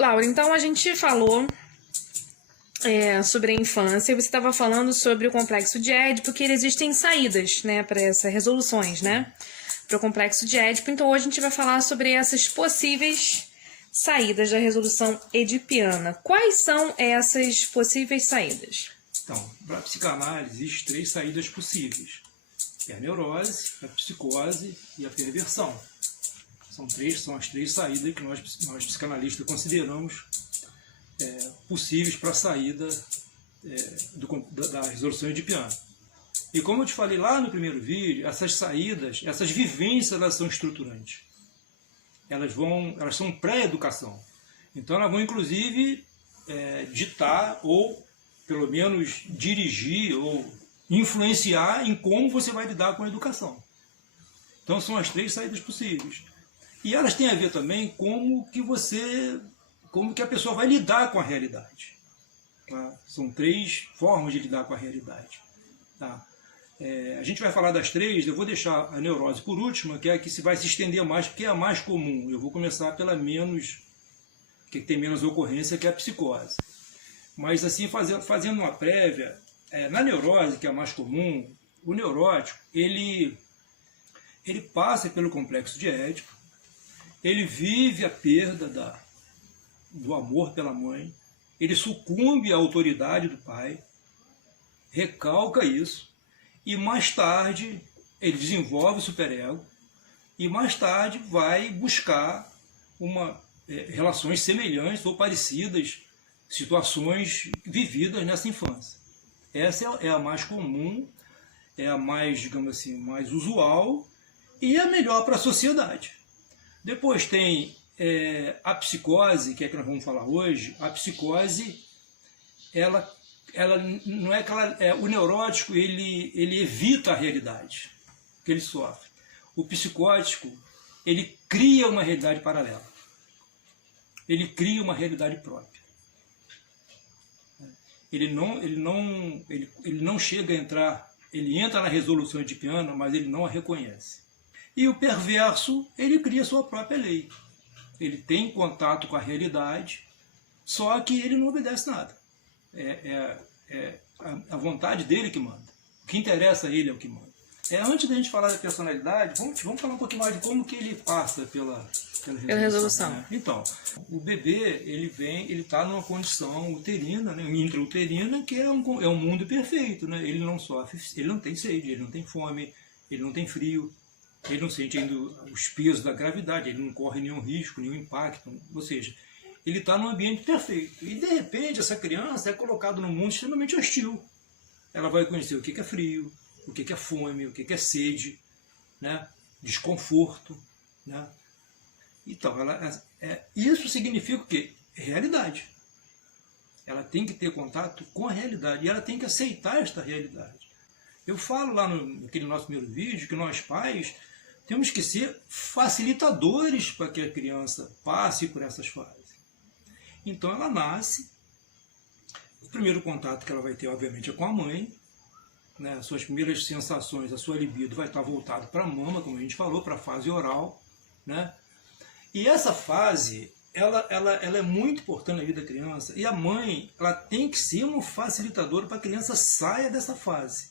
Laura, então a gente falou sobre a infância, você estava falando sobre o complexo de Édipo, que existem saídas, né, para essas resoluções, né, para o complexo de Édipo. Então hoje a gente vai falar sobre essas possíveis saídas da resolução edipiana. Quais são essas possíveis saídas? Então, para a psicanálise existem 3 saídas possíveis. É a neurose, a psicose e a perversão. São as 3 saídas que nós psicanalistas consideramos possíveis para a saída da resolução edipiana. E como eu te falei lá no primeiro vídeo, essas saídas, essas vivências, elas são estruturantes. Elas são pré-educação. Então elas vão inclusive ditar ou pelo menos dirigir ou influenciar em como você vai lidar com a educação. Então são as 3 saídas possíveis. E elas têm a ver também como que a pessoa vai lidar com a realidade. Tá? São 3 formas de lidar com a realidade. Tá? A gente vai falar das 3, eu vou deixar a neurose por última, que é a que vai se estender mais, porque é a mais comum. Eu vou começar pela que tem menos ocorrência, que é a psicose. Mas assim, fazendo uma prévia, na neurose, que é a mais comum, o neurótico, ele passa pelo complexo de Édipo, ele vive a perda do amor pela mãe, ele sucumbe à autoridade do pai, recalca isso, e mais tarde ele desenvolve o superego, e mais tarde vai buscar relações semelhantes ou parecidas, situações vividas nessa infância. Essa é a mais comum, é a mais, digamos assim, mais usual e a melhor para a sociedade. Depois tem a psicose, que é que nós vamos falar hoje. A psicose, ela não é que o neurótico ele evita a realidade que ele sofre. O psicótico, ele cria uma realidade paralela. Ele cria uma realidade própria. Ele não chega a entrar, ele entra na resolução edipiana, mas ele não a reconhece. E o perverso, ele cria sua própria lei. Ele tem contato com a realidade, só que ele não obedece nada. A vontade dele que manda. O que interessa a ele é o que manda. Antes da gente falar da personalidade, vamos falar um pouquinho mais de como que ele passa pela resolução. Né? Então, o bebê, ele está numa condição uterina, né, intrauterina, que é um mundo perfeito. Né? Ele não sofre, ele não tem sede, ele não tem fome, ele não tem frio, ele não sente ainda os pesos da gravidade, ele não corre nenhum risco, nenhum impacto. Ou seja, ele está num ambiente perfeito. E, de repente, essa criança é colocada num mundo extremamente hostil. Ela vai conhecer o que é frio, o que é fome, o que é sede, né? Desconforto. Né? Então, isso significa o quê? Realidade. Ela tem que ter contato com a realidade e ela tem que aceitar esta realidade. Eu falo lá naquele nosso primeiro vídeo que nós pais temos que ser facilitadores para que a criança passe por essas fases. Então ela nasce, o primeiro contato que ela vai ter, obviamente, é com a mãe, né? As suas primeiras sensações, a sua libido vai estar voltado para a mama, como a gente falou, para a fase oral, né? E essa fase, ela é muito importante na vida da criança, e a mãe, ela tem que ser um facilitador para que a criança saia dessa fase.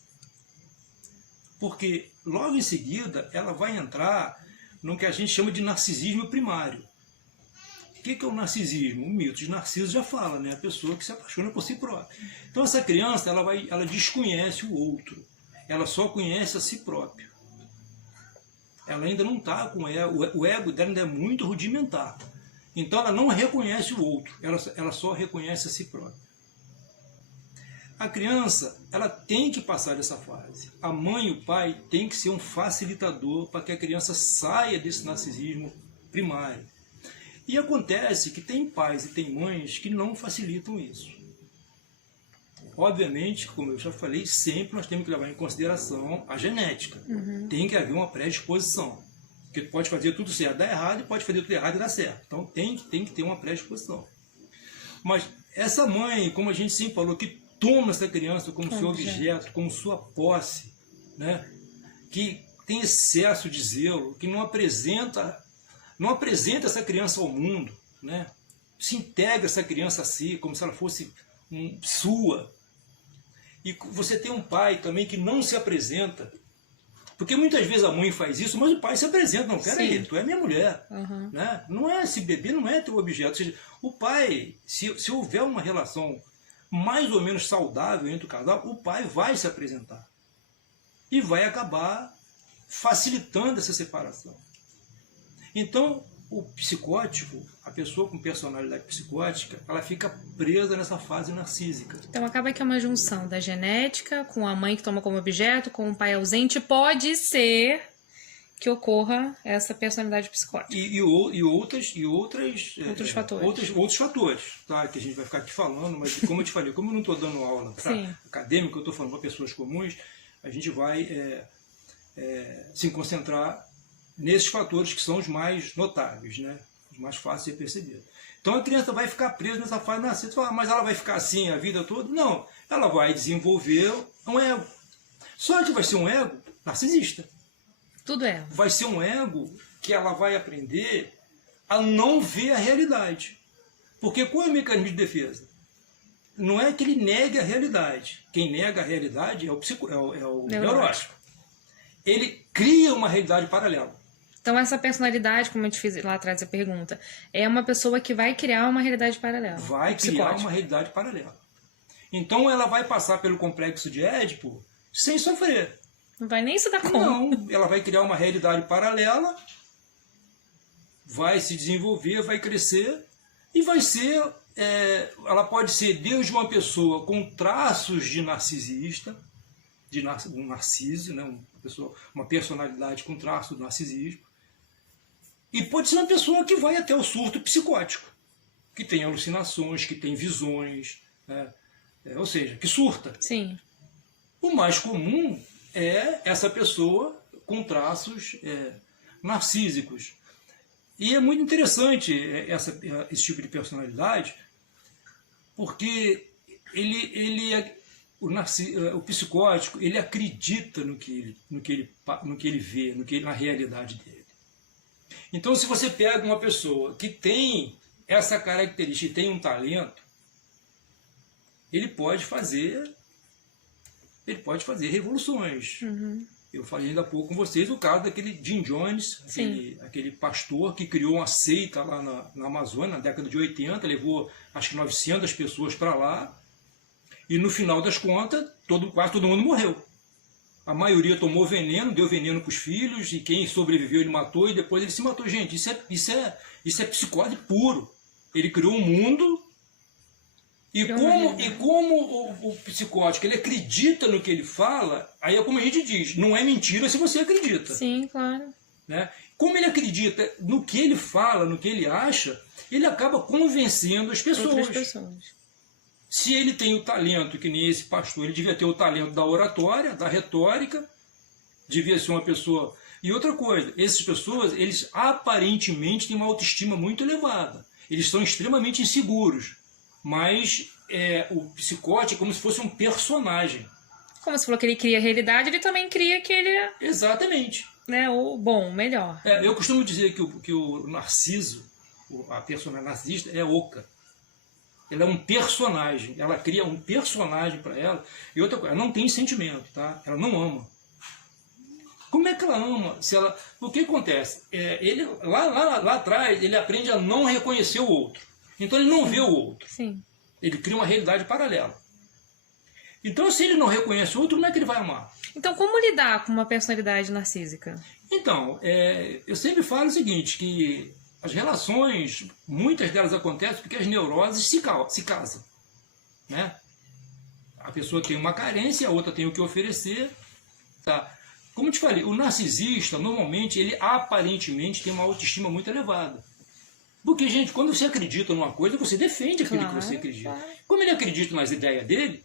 Porque logo em seguida ela vai entrar no que a gente chama de narcisismo primário. O que é o narcisismo? O mito de Narciso já fala, né? A pessoa que se apaixona por si própria. Então essa criança ela desconhece o outro, ela só conhece a si própria. Ela ainda não está com o ego dela ainda é muito rudimentar. Então ela não reconhece o outro, ela só reconhece a si própria. A criança, ela tem que passar dessa fase. A mãe e o pai têm que ser um facilitador para que a criança saia desse narcisismo primário. E acontece que tem pais e tem mães que não facilitam isso. Obviamente, como eu já falei, sempre nós temos que levar em consideração a genética. Tem que haver uma predisposição. Porque tu pode fazer tudo certo, dá errado, e pode fazer tudo errado e dá certo. Então tem que ter uma predisposição. Mas essa mãe, como a gente sempre falou, que toma essa criança como seu objeto, como sua posse, né? Que tem excesso de zelo, que não apresenta essa criança ao mundo, né? se integra essa criança a si, como se ela fosse sua. E você tem um pai também que não se apresenta. Porque muitas vezes a mãe faz isso, mas o pai se apresenta. Não, peraí, tu é minha mulher. Né? Não é esse bebê, não é teu objeto. Ou seja, o pai, se houver uma relação mais ou menos saudável entre o casal, o pai vai se apresentar. E vai acabar facilitando essa separação. Então, o psicótico, a pessoa com personalidade psicótica, ela fica presa nessa fase narcísica. Então acaba que é uma junção da genética com a mãe que toma como objeto, com o pai ausente. Pode ser que ocorra essa personalidade psicótica. Outros fatores. Outros fatores, tá? Que a gente vai ficar aqui falando, mas como eu te falei, como eu não estou dando aula para acadêmico, eu estou falando para pessoas comuns, a gente vai se concentrar nesses fatores que são os mais notáveis, né? Os mais fáceis de perceber. Então a criança vai ficar presa nessa fase narcísica, mas ela vai ficar assim a vida toda? Não, ela vai desenvolver um ego. Só que vai ser um ego narcisista. Tudo é. Vai ser um ego que ela vai aprender a não ver a realidade. Porque qual é o mecanismo de defesa? Não é que ele negue a realidade. Quem nega a realidade é o neurótico. Ele cria uma realidade paralela. Então essa personalidade, como eu te fiz lá atrás a pergunta, é uma pessoa que vai criar uma realidade paralela. Vai criar uma realidade paralela. Então ela vai passar pelo complexo de Édipo sem sofrer. Não vai nem se dar conta. Não, ela vai criar uma realidade paralela, vai se desenvolver, vai crescer e vai ser... ela pode ser desde uma pessoa com traços de narcisista, um narciso, né? Uma personalidade com traços de narcisismo, e pode ser uma pessoa que vai até o surto psicótico, que tem alucinações, que tem visões, né? Ou seja, que surta. Sim. O mais comum é essa pessoa com traços narcísicos. E é muito interessante esse tipo de personalidade, porque o psicótico, ele acredita no que ele vê, na realidade dele. Então, se você pega uma pessoa que tem essa característica, tem um talento, ele pode fazer revoluções. Eu falei ainda há pouco com vocês o caso daquele Jim Jones, aquele pastor que criou uma seita lá na Amazônia, na década de 80, levou acho que 900 pessoas para lá, e no final das contas, quase todo mundo morreu. A maioria tomou veneno, deu veneno para os filhos, e quem sobreviveu ele matou, e depois ele se matou. Gente, isso é psicose puro. Ele criou um mundo, e como o psicótico ele acredita no que ele fala, aí é como a gente diz, não é mentira se você acredita. Sim, claro. Né? Como ele acredita no que ele fala, no que ele acha, ele acaba convencendo as pessoas. Outras pessoas. Se ele tem o talento, que nem esse pastor, ele devia ter o talento da oratória, da retórica, devia ser uma pessoa... E outra coisa, essas pessoas, eles aparentemente têm uma autoestima muito elevada. Eles são extremamente inseguros, mas o psicótico é como se fosse um personagem. Como você falou que ele cria a realidade, ele também cria que ele é... Exatamente. Né, o bom, o melhor. Eu costumo dizer que o narciso, a personagem narcisista, é oca. Ela é um personagem, ela cria um personagem para ela. E outra coisa, ela não tem sentimento, tá? Ela não ama. Como é que ela ama? O que acontece? Ele, lá atrás, ele aprende a não reconhecer o outro. Então ele não vê o outro. Sim. Ele cria uma realidade paralela. Então, se ele não reconhece o outro, como é que ele vai amar? Então, como lidar com uma personalidade narcísica? Então, eu sempre falo o seguinte, que as relações, muitas delas acontecem porque as neuroses se casam. Né? A pessoa tem uma carência, a outra tem o que oferecer. Tá? Como eu te falei, o narcisista, normalmente, ele aparentemente tem uma autoestima muito elevada. Porque, gente, quando você acredita numa coisa, você defende aquilo que você acredita. Claro. Como ele acredita nas ideias dele,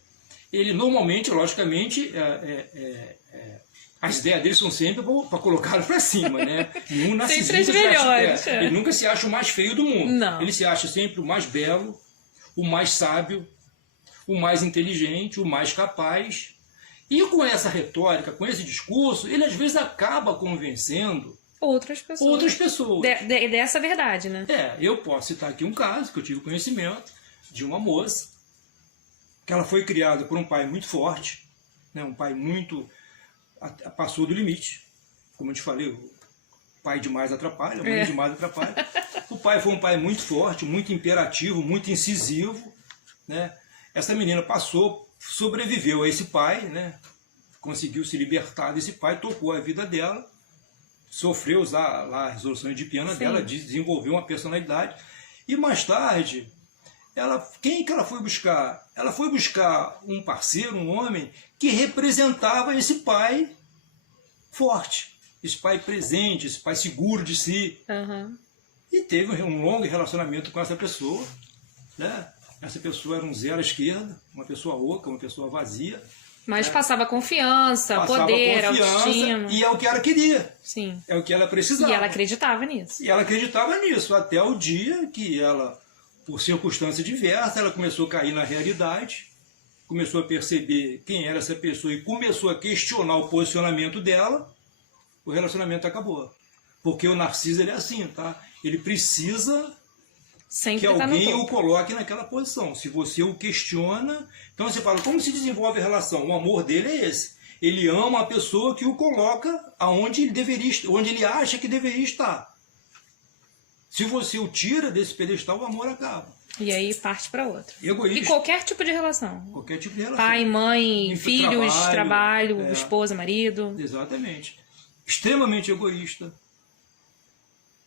ele normalmente, logicamente, as ideias dele são sempre para colocar para cima, né? Nenhum narcisista sempre as melhores. Ele nunca se acha o mais feio do mundo. Não. Ele se acha sempre o mais belo, o mais sábio, o mais inteligente, o mais capaz. E com essa retórica, com esse discurso, ele às vezes acaba convencendo outras pessoas. Outras pessoas. Dessa verdade, né? Eu posso citar aqui um caso que eu tive conhecimento de uma moça que ela foi criada por um pai muito forte, né? Um pai muito... passou do limite. Como eu te falei, o pai demais atrapalha, a mãe demais atrapalha. O pai foi um pai muito forte, muito imperativo, muito incisivo, né? Essa menina passou, sobreviveu a esse pai, né? Conseguiu se libertar desse pai, tocou a vida dela, sofreu lá a resolução edipiana dela, desenvolveu uma personalidade. E mais tarde, quem que ela foi buscar? Ela foi buscar um parceiro, um homem, que representava esse pai forte, esse pai presente, esse pai seguro de si. Uhum. E teve um longo relacionamento com essa pessoa, né? Essa pessoa era um zero à esquerda, uma pessoa oca, uma pessoa vazia. Mas passava confiança, poder, autoestima. E é o que ela queria. Sim. É o que ela precisava. E ela acreditava nisso. E ela acreditava nisso, até o dia que ela, por circunstâncias diversas, ela começou a cair na realidade, começou a perceber quem era essa pessoa e começou a questionar o posicionamento dela, o relacionamento acabou. Porque o narciso, ele é assim, tá? Ele precisa sempre que alguém o coloque naquela posição. Se você o questiona, então você fala, como se desenvolve a relação? O amor dele é esse. Ele ama a pessoa que o coloca aonde ele deveria, onde ele acha que deveria estar. Se você o tira desse pedestal, o amor acaba. E aí parte para outro. Egoísta. E qualquer tipo de relação. Qualquer tipo de relação. Pai, mãe, filhos, trabalho, esposa, marido. Exatamente. Extremamente egoísta.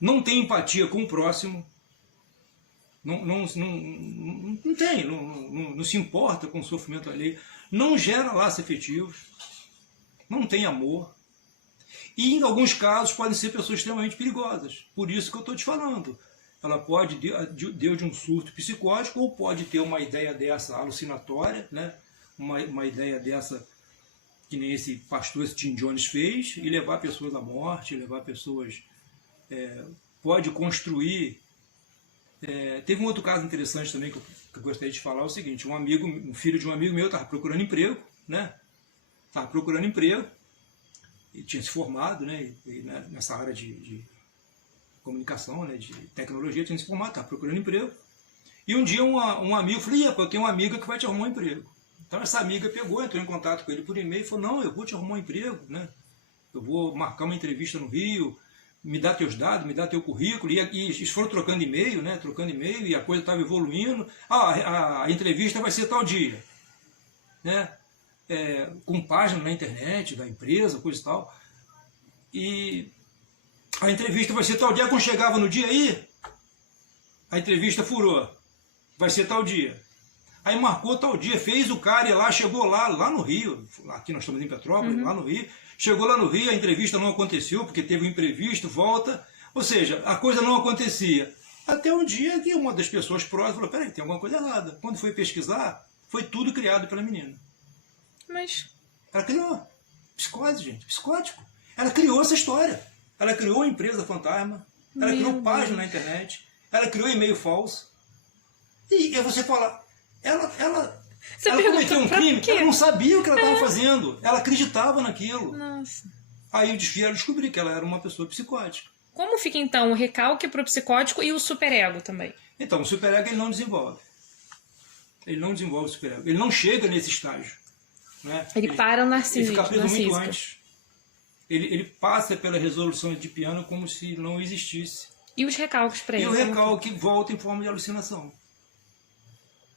Não tem empatia com o próximo. Não tem, não se importa com o sofrimento alheio, não gera laços afetivos, não tem amor. E em alguns casos podem ser pessoas extremamente perigosas. Por isso que eu estou te falando. Ela pode deu de um surto psicótico ou pode ter uma ideia dessa alucinatória, né? Uma ideia dessa que nem esse pastor, esse Tim Jones fez, e levar pessoas à morte, levar pessoas... pode construir... teve um outro caso interessante também que eu gostaria de falar, é o seguinte, um filho de um amigo meu estava procurando emprego, né? Estava procurando emprego, e tinha se formado, né? Nessa área de comunicação, né? De tecnologia, tinha se formado, estava procurando emprego. E um dia um amigo falou, eu tenho uma amiga que vai te arrumar um emprego. Então essa amiga pegou, entrou em contato com ele por e-mail e falou, não, eu vou te arrumar um emprego, né? Eu vou marcar uma entrevista no Rio, me dá teus dados, me dá teu currículo, e eles foram trocando e-mail, né? Trocando e-mail, e a coisa estava evoluindo. A entrevista vai ser tal dia, né? Com página na internet da empresa, coisa e tal. E a entrevista vai ser tal dia. Quando chegava no dia aí, a entrevista furou. Vai ser tal dia. Aí marcou tal dia, fez o cara e lá, chegou lá no Rio. Aqui nós estamos em Petrópolis, lá no Rio. Chegou lá no Rio, a entrevista não aconteceu, porque teve um imprevisto, volta. Ou seja, a coisa não acontecia. Até um dia que uma das pessoas próximas falou, peraí, tem alguma coisa errada. Quando foi pesquisar, foi tudo criado pela menina. Mas... ela criou. Psicose, gente. Psicótico. Ela criou essa história. Ela criou uma empresa fantasma. Ela criou página na internet. Ela criou e-mail falso. E aí você fala, ela cometeu um crime, ela não sabia o que ela estava fazendo. Ela acreditava naquilo. Nossa. Aí vieram descobrir que ela era uma pessoa psicótica. Como fica então o recalque para o psicótico e o superego também? Então, o superego ele não desenvolve. Ele não desenvolve o superego. Ele não chega nesse estágio. Né? Ele para o narcisismo. Ele fica preso muito antes. Ele passa pela resolução edipiana como se não existisse. E os recalques para ele? E o recalque volta em forma de alucinação.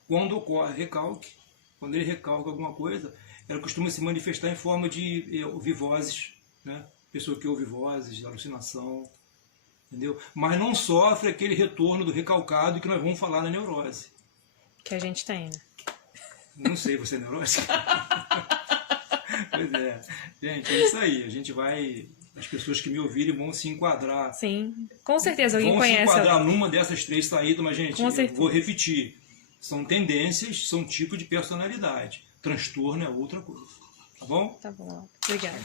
Quando ocorre recalque, quando ele recalca alguma coisa, ela costuma se manifestar em forma de ouvir vozes, né? Pessoa que ouve vozes, alucinação, entendeu? Mas não sofre aquele retorno do recalcado que nós vamos falar na neurose. Que a gente tem, né? Não sei, você é neurótico? Pois é. Gente, é isso aí. A gente vai... As pessoas que me ouvirem vão se enquadrar. Sim, com certeza. Alguém vão conhece. Vão se enquadrar numa dessas três saídas, mas, gente, eu vou repetir. São tendências, são tipo de personalidade. Transtorno é outra coisa. Tá bom? Tá bom. Obrigada.